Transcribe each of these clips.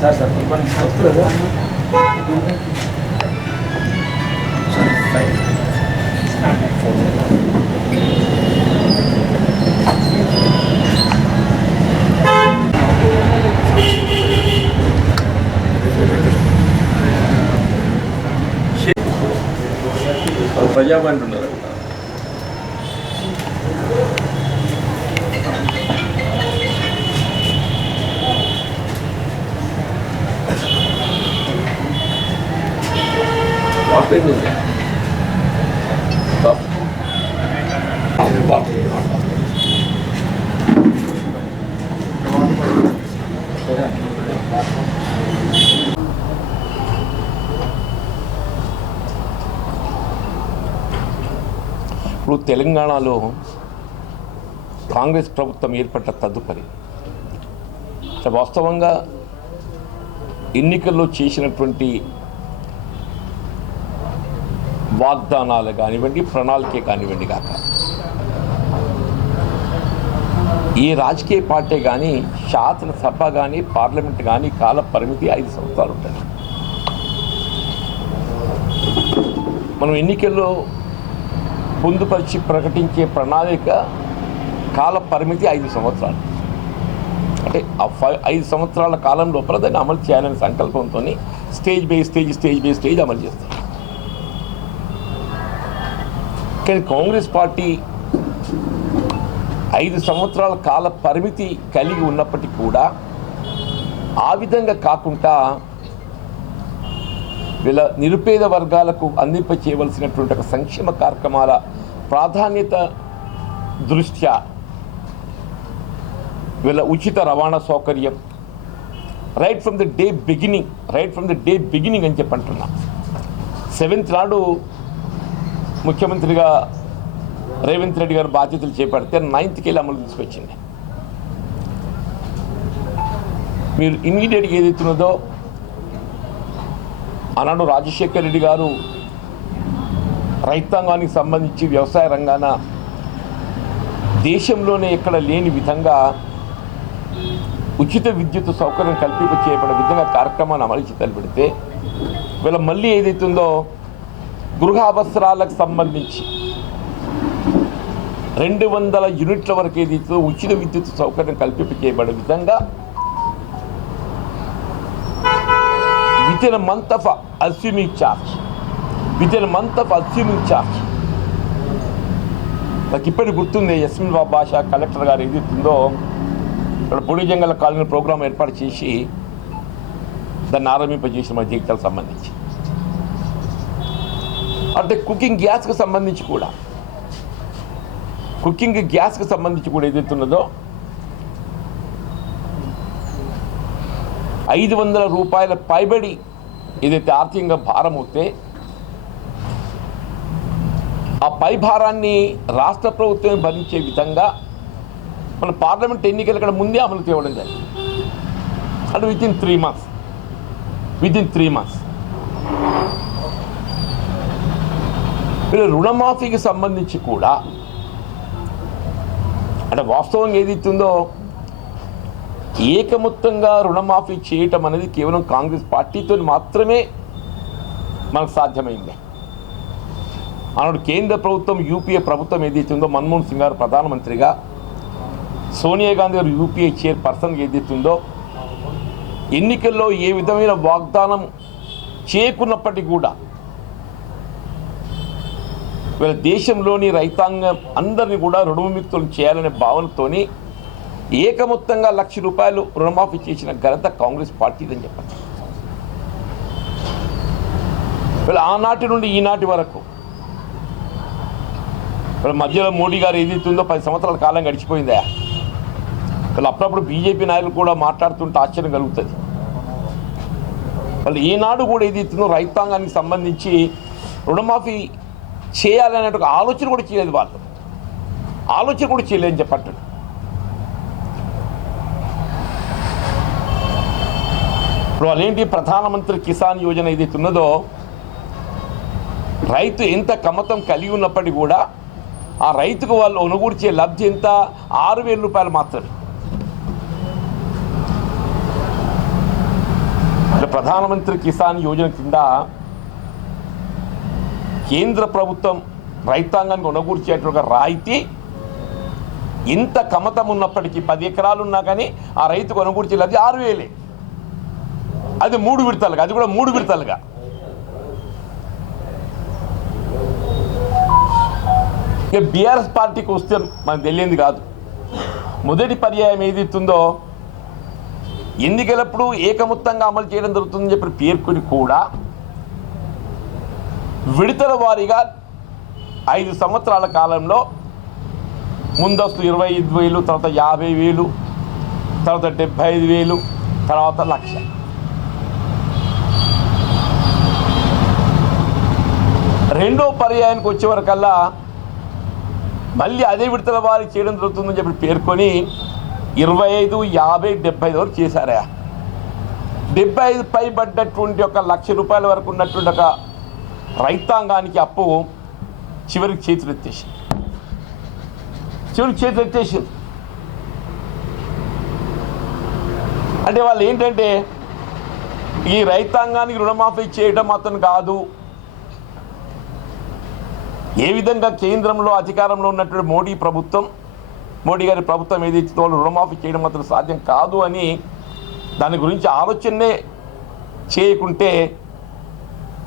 Sir sir వస్తుందా ప్రజాబండి ఉన్నారు ఇప్పుడు తెలంగాణలో కాంగ్రెస్ ప్రభుత్వం ఏర్పడ్డ తదుపరి వాస్తవంగా ఎన్నికల్లో చేసినటువంటి వాగ్దానాలు కానివ్వండి, ప్రణాళికే కానివ్వండి కాక ఏ రాజకీయ పార్టీ కానీ, శాసనసభ కానీ, పార్లమెంట్ కానీ కాల పరిమితి 5 సంవత్సరాలు ఉంటుంది. మనం ఎన్నికల్లో పొందుపరిచి ప్రకటించే ప్రణాళిక కాల పరిమితి 5 సంవత్సరాలు. అంటే ఆ 5 సంవత్సరాల కాలం లోపల దాన్ని అమలు చేయాలనే సంకల్పంతో స్టేజ్ బై స్టేజ్ అమలు చేస్తారు. కానీ కాంగ్రెస్ పార్టీ 5 సంవత్సరాల కాల పరిమితి కలిగి ఉన్నప్పటికీ కూడా ఆ విధంగా కాకుండా వీళ్ళ నిరుపేద వర్గాలకు అందింప చేయవలసినటువంటి ఒక సంక్షేమ కార్యక్రమాల ప్రాధాన్యత దృష్ట్యా వీళ్ళ ఉచిత రవాణా సౌకర్యం right from the day beginning అని చెప్పంటున్నా. 7th నాడు ముఖ్యమంత్రిగా రేవంత్ రెడ్డి గారు బాధ్యతలు చేపడితే 9th వెళ్ళి అమలు తీసుకొచ్చింది. మీరు ఇమీడియట్గా ఏదైతున్నదో ఆనాడు రాజశేఖర్ రెడ్డి గారు రైతాంగానికి సంబంధించి వ్యవసాయ రంగాన దేశంలోనే ఎక్కడ లేని విధంగా ఉచిత విద్యుత్ సౌకర్యం కల్పింప చేయబడే విధంగా కార్యక్రమాన్ని అమలు తలపెడితే వీళ్ళ మళ్ళీ ఏదైతుందో గృహ అవసరాలకు సంబంధించి 200 యూనిట్ల వరకు ఏదైతే ఉచిత విద్యుత్ సౌకర్యం కల్పింప చేయబడే విధంగా within a month of assuming charge నాకు ఇప్పటికి గుర్తుంది. యస్మిన్ బాషా కలెక్టర్ గారు ఏదైతుందో ఇక్కడ పొడి జంగల కాలనీ ప్రోగ్రాం ఏర్పాటు చేసి దాన్ని ఆరంభింపజేసిన మన జీవితాలకు సంబంధించి. అంటే కుకింగ్ గ్యాస్కి సంబంధించి కూడా ఏదైతున్నదో 500 రూపాయల పైబడి ఏదైతే ఆర్థికంగా భారం అవుతే ఆ పై భారాన్ని రాష్ట్ర ప్రభుత్వమే భరించే విధంగా మన పార్లమెంట్ ఎన్నికల ఇక్కడ ముందే అమలు తేవడం జరిగింది. అంటే వితిన్ 3 months వీళ్ళు రుణమాఫీకి సంబంధించి కూడా అంటే వాస్తవంగా ఏదైతుందో ఏకమొత్తంగా రుణమాఫీ చేయటం అనేది కేవలం కాంగ్రెస్ పార్టీతో మాత్రమే మనకు సాధ్యమైంది. ఆనాడు కేంద్ర ప్రభుత్వం యూపీఏ ప్రభుత్వం ఏదైతుందో మన్మోహన్ సింగ్ గారు ప్రధానమంత్రిగా, సోనియా గాంధీ గారు యూపీఏ చైర్పర్సన్గా ఏదైతుందో ఎన్నికల్లో ఏ విధమైన వాగ్దానం చేయకున్నప్పటికీ కూడా వీళ్ళ దేశంలోని రైతాంగం అందరినీ కూడా రుణవిముక్తులు చేయాలనే భావనతోని ఏకమొత్తంగా ₹1,00,000 రుణమాఫీ చేసిన ఘనత కాంగ్రెస్ పార్టీదని చెప్పండి. వీళ్ళ ఆనాటి నుండి ఈనాటి వరకు వీళ్ళ మధ్యలో మోడీ గారు ఏదైతుందో 10 సంవత్సరాల కాలం గడిచిపోయిందా. వీళ్ళు అప్పుడప్పుడు బీజేపీ నాయకులు కూడా మాట్లాడుతుంటే ఆశ్చర్యం కలుగుతుంది. వాళ్ళు ఈనాడు కూడా ఏదైతుందో రైతాంగానికి సంబంధించి రుణమాఫీ చేయాలనే ఒక ఆలోచన కూడా చేయలేదు. వాళ్ళు ఆలోచన కూడా చేయలేదని చెప్పంటాడు. ఇప్పుడు వాళ్ళేంటి ప్రధానమంత్రి కిసాన్ యోజన ఏదైతే ఉన్నదో రైతు ఎంత కమతం కలిగి ఉన్నప్పటికీ కూడా ఆ రైతుకు వాళ్ళు ఒనుగూర్చే లబ్ధి ఎంత? ₹6,000 మాత్రమే. ప్రధానమంత్రి కిసాన్ యోజన కింద కేంద్ర ప్రభుత్వం రైతాంగానికి కొనగూర్చేటువంటి రాయితీ ఇంత కమతం ఉన్నప్పటికీ 10 ఎకరాలు ఉన్నా కానీ ఆ రైతు కొనగూర్చేది 6,000, అది 3 విడతలుగా, అది కూడా 3 విడతలుగా. ఇక బీఆర్ఎస్ పార్టీకి వస్తే మనకు తెలియంది కాదు. మొదటి పర్యాయం ఏదైతుందో ఎన్నికలప్పుడు ఏకమొత్తంగా అమలు చేయడం జరుగుతుందని చెప్పి పేర్కొని కూడా విడతల వారీగా 5 సంవత్సరాల కాలంలో ముందస్తు 25,000, తర్వాత 50,000, తర్వాత 75,000, తర్వాత 1,00,000. రెండో పర్యాయానికి వచ్చేవరకల్లా మళ్ళీ అదే విడతల వారి చేయడం జరుగుతుందని చెప్పి పేర్కొని 25, 50, 75 వరకు చేశారా. 75 పై పడ్డటువంటి ఒక ₹1,00,000 వరకు ఉన్నటువంటి ఒక రైతాంగానికి అప్పు చివరికి చేతులెత్తేసి అంటే వాళ్ళు ఏంటంటే ఈ రైతాంగానికి రుణమాఫీ చేయడం మాత్రం కాదు, ఏ విధంగా కేంద్రంలో అధికారంలో ఉన్నటువంటి మోడీ గారి ప్రభుత్వం ఏదైతే వాళ్ళు రుణమాఫీ చేయడం మాత్రం సాధ్యం కాదు అని దాని గురించి ఆలోచనే చేయకుంటే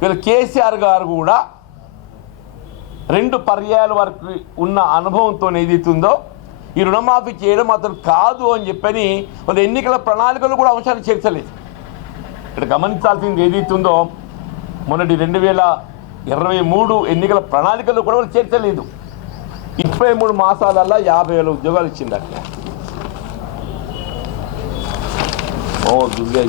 వీళ్ళు కేసీఆర్ గారు కూడా 2 పర్యాయాల వరకు ఉన్న అనుభవంతో ఏదైతుందో ఈ రుణమాఫీ చేయడం మాత్రం కాదు అని చెప్పని వాళ్ళ ఎన్నికల ప్రణాళికలు కూడా అంశాన్ని చేర్చలేదు. ఇక్కడ గమనించాల్సింది ఏదైతుందో మొన్నటి 2023 ఎన్నికల ప్రణాళికలు కూడా వాళ్ళు చేర్చలేదు. 23 మాసాలల్లో 50,000 ఉద్యోగాలు ఇచ్చింది. అట్లా దుర్గే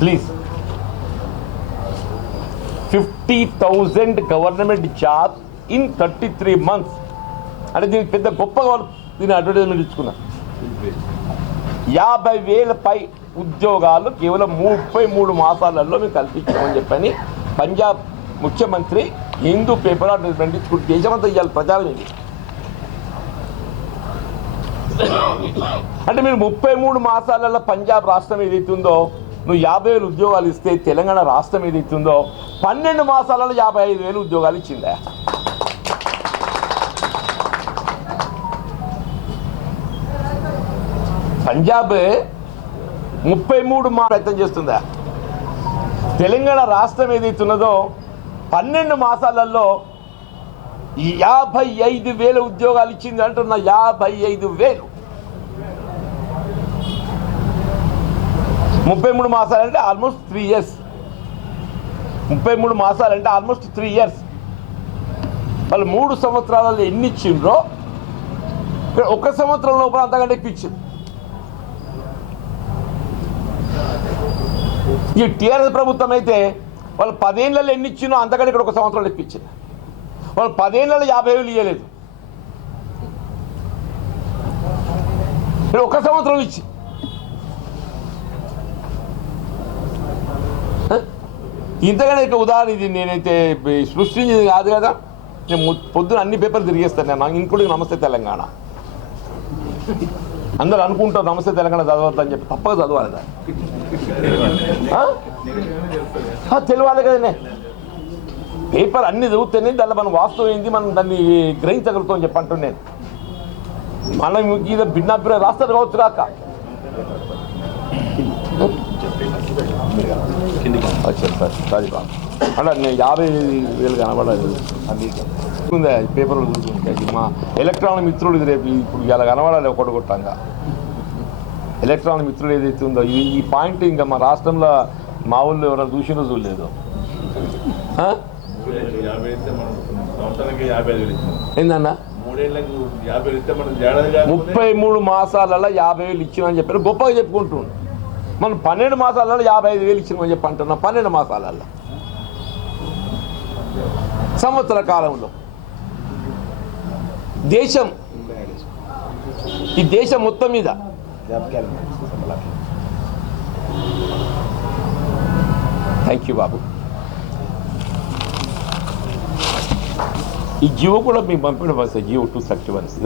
please 50,000 government job in 33 months అంటే దీనికి పెద్ద గొప్పగా దీన్ని అడ్వర్టైజ్మెంట్ ఇచ్చుకున్నా. 50,000 పై ఉద్యోగాలు కేవలం 33 మాసాలలో మేము కల్పించామని చెప్పని పంజాబ్ ముఖ్యమంత్రి హిందూ పేపర్ అడ్వర్టైజ్మెంట్ ఇచ్చుకుంటూ దేశమంతా ఇవ్వాలి ప్రచారం ఇది. అంటే మీరు 33 మాసాలలో పంజాబ్ రాష్ట్రం ఏదైతుందో నువ్వు 50,000 ఉద్యోగాలు ఇస్తే తెలంగాణ రాష్ట్రం ఏదైతుందో 12 మాసాలలో 55,000 ఉద్యోగాలు ఇచ్చిందా. పంజాబ్ 33 ప్రయత్నం చేస్తుందా. తెలంగాణ రాష్ట్రం ఏదైతున్నదో 12 మాసాలలో 55,000 ఉద్యోగాలు ఇచ్చింది అంటున్నా. 55,000 33 మాసాలంటే ఆల్మోస్ట్ 3 years. 33 మాసాలంటే ఆల్మోస్ట్ 3 years. వాళ్ళు 3 సంవత్సరాలలో ఎన్ని ఇచ్చిండ్రో ఇక్కడ 1 సంవత్సరం లోపల అంతకంటే ఎక్కువ ఇచ్చింది. ఈ టీఆర్ఎస్ ప్రభుత్వం అయితే వాళ్ళు 10 ఏళ్లలో ఎన్ని ఇచ్చినో అంతకంటే ఇక్కడ 1 సంవత్సరం ఎక్కువ ఇచ్చింది. వాళ్ళు 10 ఏళ్లలో 50,000 ఇవ్వలేదు, ఇక్కడ 1 సంవత్సరం ఇచ్చి. ఇంతగానే ఇక ఉదాహరణ ఇది నేనైతే సృష్టించింది కాదు కదా. నేను పొద్దున అన్ని పేపర్లు తిరిగేస్తాను నేను, ఇంక్లూడింగ్ నమస్తే తెలంగాణ. అందరూ అనుకుంటారు నమస్తే తెలంగాణ చదవద్దని చెప్పి, తప్పక చదవాలి దాన్ని. తెలియాలి కదనే, పేపర్ అన్ని చదివితేనే దాన్ని మనం వాస్తవం ఏంది మనం దాన్ని గ్రహించగలుగుతాం అని చెప్పి అంటున్నాను. మనం ఇది భిన్నాభిప్రాయం రాస్తారు కావచ్చు కాక. సారీ బాబు అంటే నేను 50,000 కనబడలేదు అన్నీ పేపర్లు చూసుకుంటే. మా ఎలక్ట్రానిక్ మిత్రులు ఇది రేపు ఇప్పుడు ఇలా కనబడాలి ఒకటి కొట్టంగా. ఎలక్ట్రానిక్ మిత్రులు ఏదైతే ఉందో ఈ పాయింట్ ఇంకా మా రాష్ట్రంలో మా ఊళ్ళో ఎవరైనా చూసినో చూడలేదు. ఏందన్నా 33 మాసాలలో 50,000 ఇచ్చినని చెప్పారు, గొప్పగా చెప్పుకుంటున్నాను. మనం 12 మాసాలలో 55,000 ఇచ్చినామని చెప్పి అంటున్నాం. 12 మాసాలలో సంవత్సర కాలంలో దేశం ఈ దేశం మొత్తం మీద. థ్యాంక్ యూ బాబు. ఈ జియో కూడా మీకు పంపిణీ వస్తుంది, జియో 231.